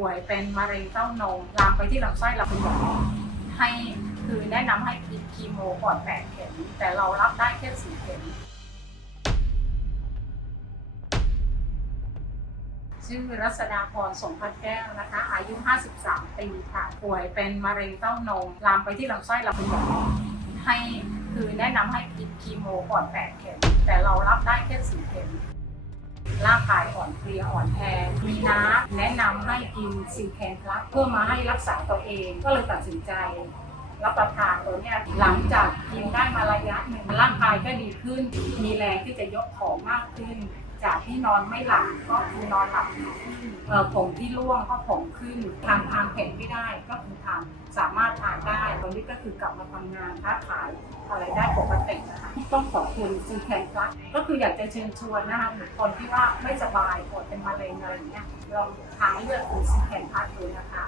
ป่วยเป็นมะเร็งเต้านมลามไปที่ลำไส้เราคุณหมอให้คือแนะนำให้กินคีโมก่อนแปดเข็มแต่เรารับได้แค่สี่เข็มชื่อรัศดาพรสมพัฒน์แก้วนะคะ อายุ 53 ปีค่ะ ป่วยเป็นมะเร็งเต้านมลามไปที่ลำไส้เราคุณหมอให้คือแนะนำให้กินคีโมก่อน 8 เข็ม แต่เรารับได้แค่ 4 เข็ม ร่างกายอ่อนเพลียอ่อนแรงมีน้าแนะนำให้กินซีแคนพลัสเพื่อมาให้รักษาตัวเอง ก็เลยตัดสินใจรับประทานตัวเนี้ยหลังจากกินได้มาระยะหนึ่งร่างกายก็ดีขึ้น มีแรงที่จะยกของมากขึ้น จากที่นอนไม่หลับก็คือนอนหลับดีขึ้นเอ่อผมที่ร่วงก็ผมขึ้นทานทานเผ็ดไม่ได้ก็คือทาน นี้ก็คือกลับมาทำงานค้าขายอะไรได้ปกตินะคะต้องขอบคุณซีแคนพลัสก็คืออยากจะเชิญชวนนะคะคนที่ว่าไม่สบายปวดเป็นมะเร็งอะไรอย่างเงี้ยลองทางเลือกคือซีแคนพลัสดูนะคะ